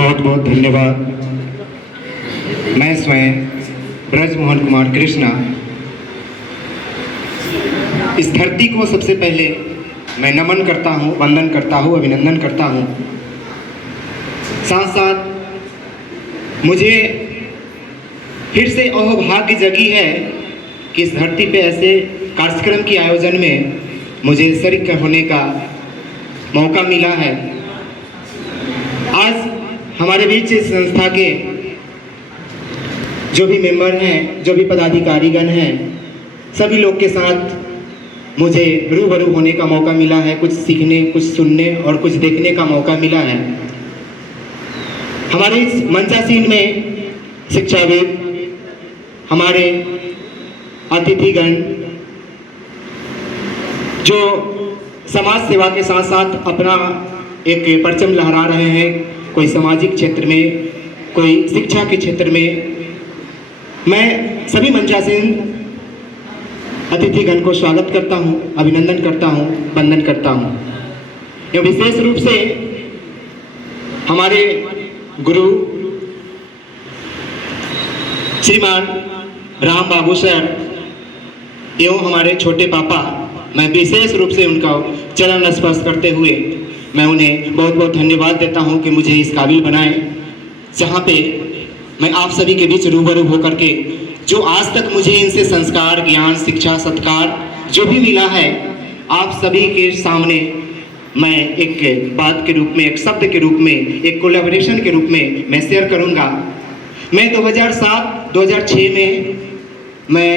बहुत बहुत धन्यवाद। मैं स्वयं ब्रजमोहन कुमार कृष्णा इस धरती को सबसे पहले मैं नमन करता हूँ, वंदन करता हूँ, अभिनंदन करता हूँ। साथ साथ मुझे फिर से अहोभाग्य जगी है कि इस धरती पे ऐसे कार्यक्रम के आयोजन में मुझे शरीक होने का मौका मिला है। आज हमारे बीच इस संस्था के जो भी मेंबर हैं, जो भी पदाधिकारीगण हैं, सभी लोग के साथ मुझे रूबरू होने का मौका मिला है। कुछ सीखने, कुछ सुनने और कुछ देखने का मौका मिला है। हमारे इस मंचासीन में शिक्षाविद, हमारे अतिथिगण जो समाज सेवा के साथ साथ अपना एक परचम लहरा रहे हैं, कोई सामाजिक क्षेत्र में, कोई शिक्षा के क्षेत्र में, मैं सभी मंचासीन अतिथिगण को स्वागत करता हूं, अभिनंदन करता हूं, वंदन करता हूं। एवं विशेष रूप से हमारे गुरु श्रीमान राम बाबू सर एवं हमारे छोटे पापा, मैं विशेष रूप से उनका चरण स्पर्श करते हुए मैं उन्हें बहुत बहुत धन्यवाद देता हूं कि मुझे इस काबिल बनाए, जहां पे मैं आप सभी के बीच रूबरू होकर के जो आज तक मुझे इनसे संस्कार, ज्ञान, शिक्षा, सत्कार जो भी मिला है, आप सभी के सामने मैं एक बात के रूप में, एक शब्द के रूप में, एक कोलैबोरेशन के रूप में मैं शेयर करूंगा। मैं 2007-2006 में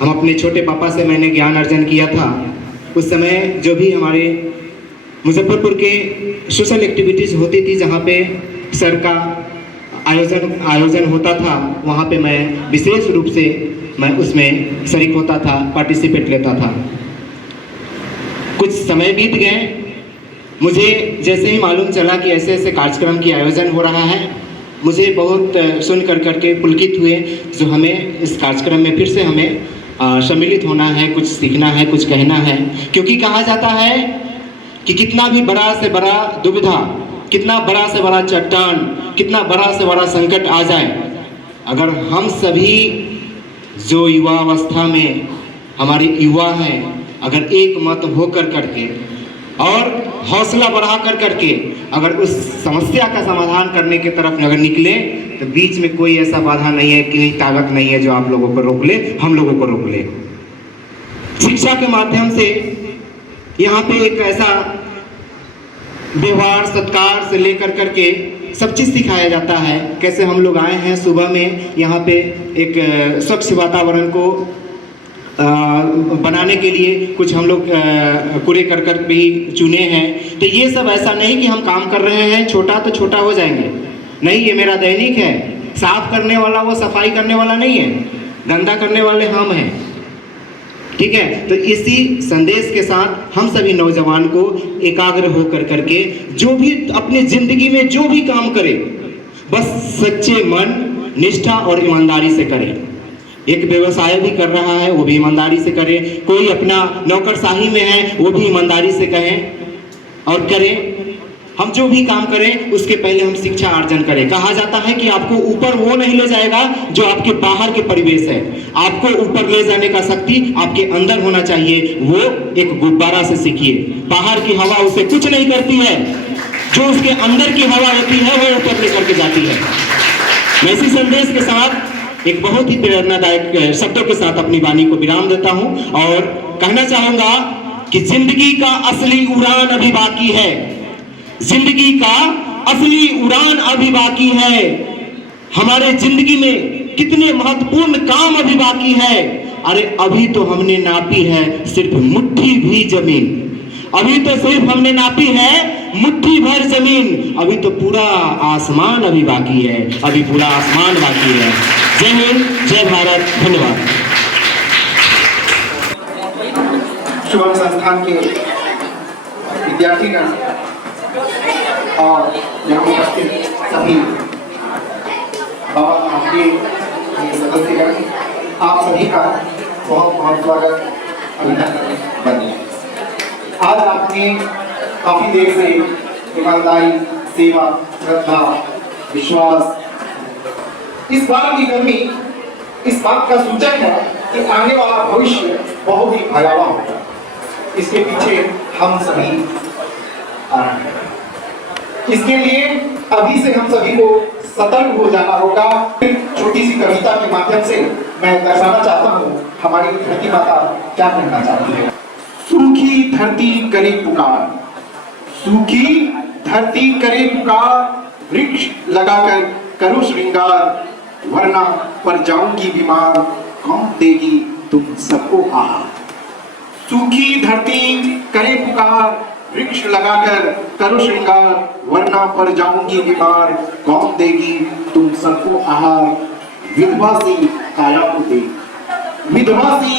हम अपने छोटे पापा से मैंने ज्ञान अर्जन किया था। उस समय जो भी हमारे मुजफ्फरपुर के सोशल एक्टिविटीज़ होती थी, जहाँ पे सर का आयोजन होता था, वहाँ पे मैं विशेष रूप से मैं उसमें शरीक होता था, पार्टिसिपेट लेता था। कुछ समय बीत गए, मुझे जैसे ही मालूम चला कि ऐसे ऐसे कार्यक्रम की आयोजन हो रहा है, मुझे बहुत सुन करके पुलकित हुए जो हमें इस कार्यक्रम में फिर से हमें सम्मिलित होना है, कुछ सीखना है, कुछ कहना है। क्योंकि कहा जाता है कि कितना भी बड़ा से बड़ा दुविधा, कितना बड़ा से बड़ा चट्टान, कितना बड़ा से बड़ा संकट आ जाए, अगर हम सभी जो युवा अवस्था में हमारे युवा हैं, अगर एक मत होकर करके और हौसला बढ़ा करके अगर उस समस्या का समाधान करने की तरफ अगर निकले, तो बीच में कोई ऐसा बाधा नहीं है, कोई ताकत नहीं है जो आप लोगों को रोक ले, हम लोगों को रोक ले। शिक्षा के माध्यम से यहाँ पे एक ऐसा व्यवहार, सत्कार से लेकर करके सब चीज़ सिखाया जाता है। कैसे हम लोग आए हैं सुबह में यहाँ पे एक स्वच्छ वातावरण को बनाने के लिए कुछ हम लोग कूड़े करकट भी चुने हैं। तो ये सब ऐसा नहीं कि हम काम कर रहे हैं छोटा तो छोटा हो जाएंगे, नहीं, ये मेरा दैनिक है। साफ करने वाला वो सफाई करने वाला नहीं है, गंदा करने वाले हम हैं। ठीक है, तो इसी संदेश के साथ हम सभी नौजवान को एकाग्र होकर करके जो भी अपनी जिंदगी में जो भी काम करे, बस सच्चे मन, निष्ठा और ईमानदारी से करें। एक व्यवसाय भी कर रहा है, वो भी ईमानदारी से करे। कोई अपना नौकरशाही में है, वो भी ईमानदारी से कहें और करें। हम जो भी काम करें उसके पहले हम शिक्षा अर्जन करें। कहा जाता है कि आपको ऊपर वो नहीं ले जाएगा जो आपके बाहर के परिवेश है, आपको ऊपर ले जाने का शक्ति आपके अंदर होना चाहिए। वो एक गुब्बारा से सीखिए, बाहर की हवा उसे कुछ नहीं करती है, जो उसके अंदर की हवा होती है वो ऊपर लेकर के जाती है। मैं इसी संदेश के साथ एक बहुत ही प्रेरणादायक शब्दों के साथ अपनी वाणी को विराम देता हूं और कहना चाहूंगा कि जिंदगी का असली उड़ान अभी बाकी है, जिंदगी का असली उड़ान अभी बाकी है। हमारे जिंदगी में कितने महत्वपूर्ण काम अभी बाकी है। अरे अभी तो हमने नापी है सिर्फ मुट्ठी भी जमीन, अभी तो सिर्फ हमने नापी है मुट्ठी भर जमीन, अभी तो पूरा आसमान अभी बाकी है, अभी पूरा आसमान बाकी है। जय हिंद, जय भारत, धन्यवाद। शुभम संस्थान के विद्यार्थीगण और यहाँ उपस्थित सभी आपके सदस्यगण, आप सभी का बहुत बहुत स्वागत, अभिनंदन। आज आपने काफी देर से ईमानदारी, सेवा, श्रद्धा, विश्वास। इस बात की गर्मी इस बात का सूचक है कि आने वाला भविष्य बहुत ही भयावह होगा। इसके पीछे हम सभी आ रहे हैं। इसके लिए अभी से हम सभी को सतर्क हो जाना होगा। छोटी सी कविता के माध्यम से मैं दर्शाना चाहता हूँ हमारी धरती माता क्या कहना चाहती है। सूखी धरती करे पुकार, सूखी धरती करे पुकार, वृक्ष लगाकर करो श्रृंगार, वरना पर जाऊंगी बीमार, कौन देगी तुम सबको आहार। सूखी धरती करे पुकार, वृक्ष लगाकर करो श्रृंगार, वरना पर जाऊंगी बीमार, कौन देगी तुम सबको आहार। विधवा सी काया को देख, विधवा सी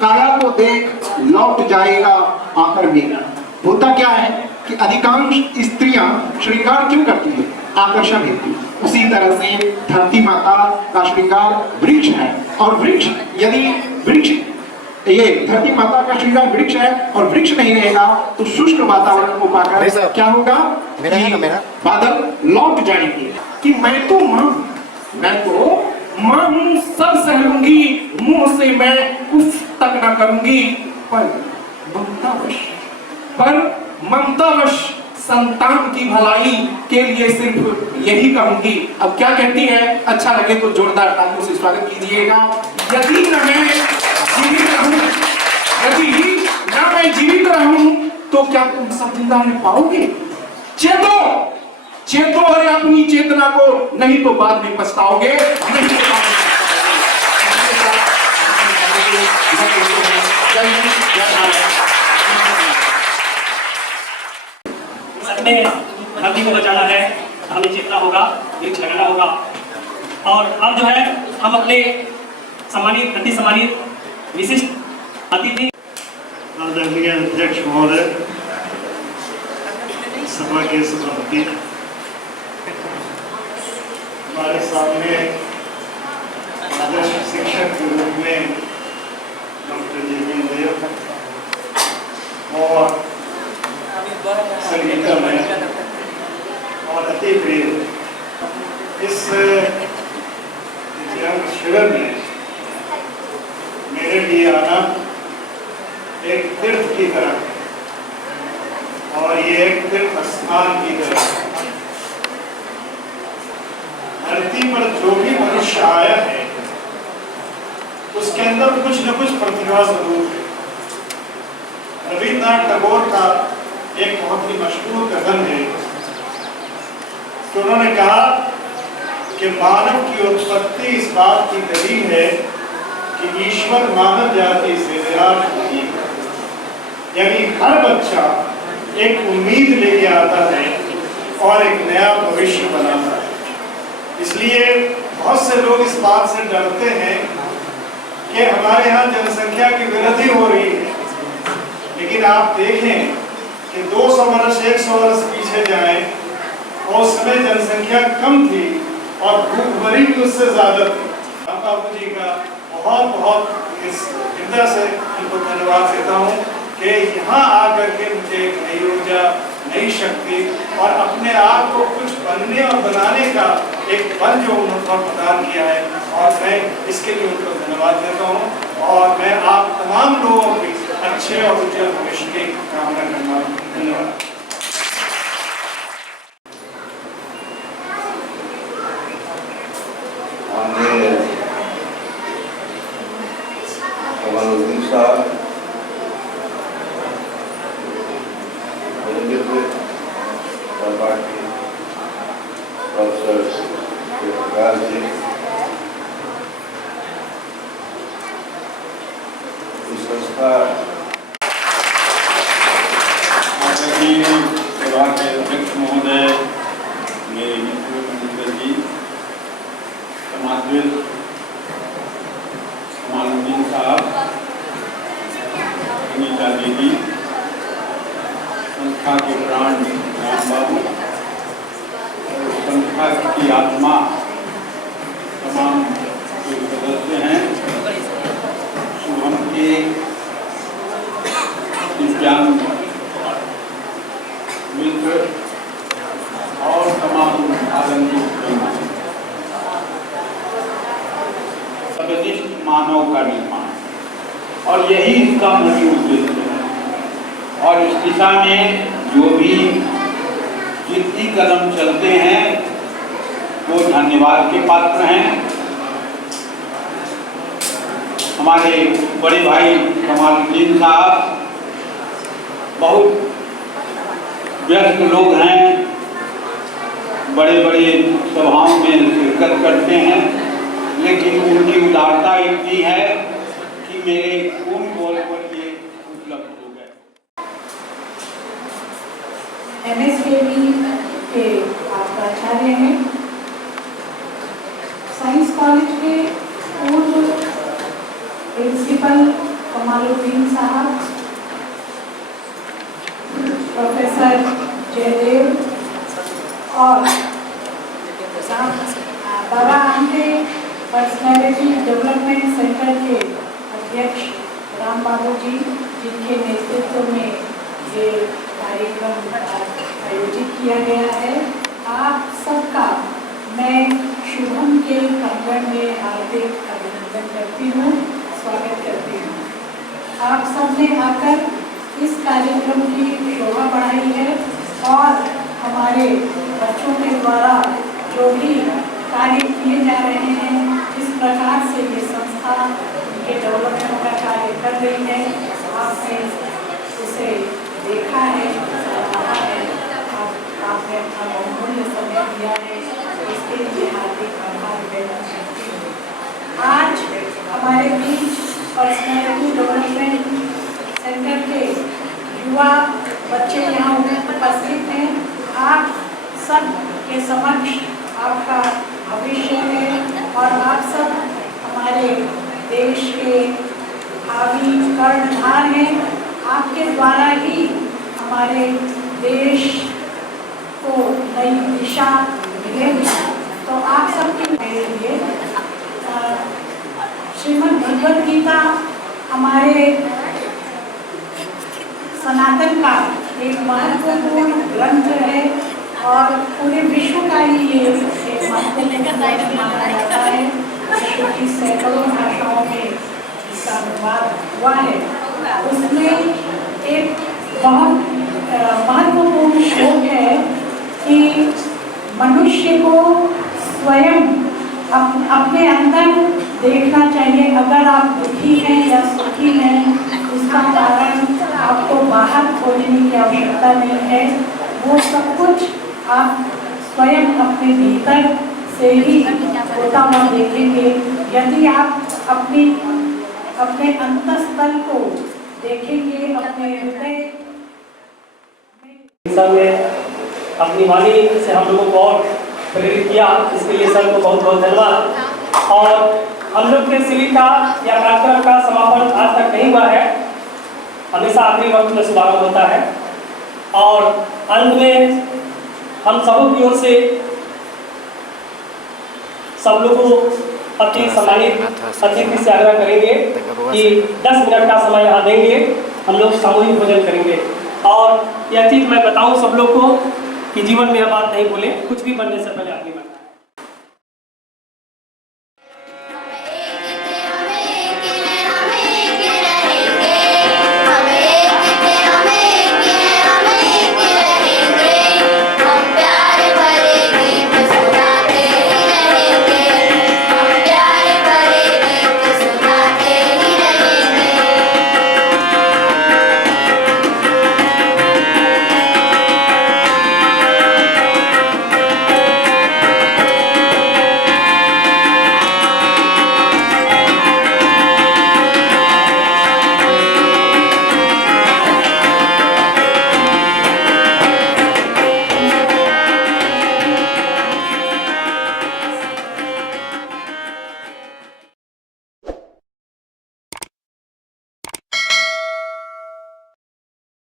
काया को देख, लौट जाएगा आकर मेरा। होता क्या है कि अधिकांश स्त्रियां श्रृंगार क्यों करती है? आकर्षण हेतु। उसी तरह से धरती माता का श्रृंगार वृक्ष है, और वृक्ष यदि वृक्ष ये धरती माता का श्रृंगार वृक्ष है और वृक्ष नहीं रहेगा तो शुष्क वातावरण को पाकर क्या होगा? बादल लौट जाएंगे कि मैं तो मां हूं, सब सह लूंगी, मुंह से मैं उफ तक न करूंगी, पर ममतावश संतान की भलाई के लिए सिर्फ यही कहूंगी। अब क्या कहती है? अच्छा लगे तो जोरदार तालियों से स्वागत कीजिएगा। यदि न मैं जीवित रहूं, यदि न मैं जीवित रहूं तो क्या तुम सब जिंदा रह पाओगे? चेतो, चेतो अरे अपनी चेतना को, नहीं तो बाद में पछताओगे। नहीं तो में धरती को बचाना है, हमें चेतना होगा, वृक्ष लगाना होगा। और अब जो है हम अपने सम्मानित अति सम्मानित विशिष्ट अतिथि आदरणीय अध्यक्ष महोदय, सभा के सभापति, हमारे सामने आदर्श शिक्षक के रूप में डॉक्टर जेबी देव और संगीता में और अति प्रिय इस शिविर में मेरे लिए आना एक तीर्थ की तरह और ये एक तीर्थ स्थान की तरह। धरती पर जो भी मनुष्य आया है उसके अंदर कुछ न कुछ प्रतिभा जरूर है। रविन्द्रनाथ टैगोर का एक बहुत ही मशहूर कथन है तो उन्होंने कहा कि मानव की उत्पत्ति इस बात की दलील है कि ईश्वर मानव जाति से निराश नहीं है। यानी हर बच्चा एक उम्मीद लेके आता है और एक नया भविष्य बनाता है। इसलिए बहुत से लोग इस बात से डरते हैं कि हमारे यहाँ जनसंख्या की वृद्धि हो रही है, लेकिन आप देखें कि 200 वर्ष 100 वर्ष पीछे जाएं और उस समय जनसंख्या कम थी और भूखमरी भी उससे ज्यादा थी। बाबू जी का बहुत बहुत इस हृदय से उनको धन्यवाद देता हूँ कि यहाँ आकर के मुझे एक नई ऊर्जा, नई शक्ति और अपने आप को कुछ बनने और बनाने का एक बल जो उन्होंने प्रदान किया है, और मैं इसके लिए उनको धन्यवाद देता हूँ। और मैं आप तमाम लोगों की अच्छे और उज्जवल भविष्य की कामना करना हूँ। धन्यवाद। कमालुद्दीन साहब, प्रोफेसर प्रकाश जी, इस संस्था आदरणीय सभा के अध्यक्ष महोदय, मेरे मित्र जी, समाजविद कमालुद्दीन साहब, सुनीता दीदी, संस्था के प्राण राम बाबू, संस्था की आत्मा, तमाम जो सदस्य हैं, शुभम के दिव्यांग मित्र काम नहीं उद्देश्य है। और इस दिशा में जो भी जितनी कदम चलते हैं वो धन्यवाद के पात्र हैं। हमारे बड़े भाई कमालुद्दीन साहब बहुत व्यस्त लोग हैं, बड़े बड़े सभाओं में शिरकत करते हैं, लेकिन उनकी उदारता इतनी है कि मेरे फोन कॉल पर ये उपलब्ध हो गए। MSKV के आप प्राचार्य हैं, साइंस कॉलेज के पूर्व प्रिंसिपल कमालुद्दीन साहब, प्रोफेसर जयदेव और Baba Amte personality development centre के अध्यक्ष राम बाबू जी, जिनके नेतृत्व में ये कार्यक्रम आयोजित किया गया है, आप सबका मैं शुभम के प्रांगण में हार्दिक अभिनंदन करती हूँ, स्वागत करती हूँ। आप सबने आकर इस कार्यक्रम की शोभा बढ़ाई है और हमारे बच्चों के द्वारा जो भी कार्य किए जा रहे हैं, जिस प्रकार से ये संस्था उनके डेवलपमेंट का कार्य कर रही है, आपने उसे देखा है, सराहा है, आपने अपना बहुमूल्य समय दिया है, इसके लिए हार्दिक आभार व्यक्त करती हूँ। आज हमारे बीच पर्सनैलिटी डेवलपमेंट सेंटर के युवा बच्चे यहाँ उपस्थित हैं। आप सब के समक्ष आपका भविष्य है और आप सब हमारे देश के भावी कर्णधार हैं। आपके द्वारा ही हमारे देश को नई दिशा मिलेगी। तो आप सबके मेरे लिए श्रीमद् भगवद गीता हमारे सनातन का एक महत्वपूर्ण ग्रंथ है और पूरे विश्व का ही ये एक महत्वपूर्ण ग्रंथ माना जाता है। विश्व की सैकड़ों भाषाओं में इसका अनुवाद हुआ है। उसमें एक बहुत महत्वपूर्ण श्लोक है कि मनुष्य को स्वयं अपने अंदर देखना चाहिए। अगर आप दुखी हैं या सुखी हैं, उसका कारण आपको बाहर खोजने की आवश्यकता नहीं है। वो सब कुछ आप स्वयं अपने भीतर से ही होता हुआ देखेंगे। यदि आप अपने अंतःस्थल को देखेंगे, अपने हृदय में अपनी वाणी से हम लोगों को और प्रेरित किया, इसके लिए सर को बहुत बहुत धन्यवाद। और हम लोग के शिविर का या कार्यक्रम का समापन आज तक नहीं हुआ है, हमेशा आखिरी वक्त में शुभारंभ होता है। और अंत में हम सबों की ओर से सब लोगों को अपनी सम्मानित अतिथि से आग्रह करेंगे कि 10 मिनट का समय यहाँ देंगे, हम लोग सामूहिक भोजन करेंगे। और यह चीज़ मैं बताऊँ सब लोग को कि जीवन में यह बात नहीं भूलें, कुछ भी बनने से पहले अपनी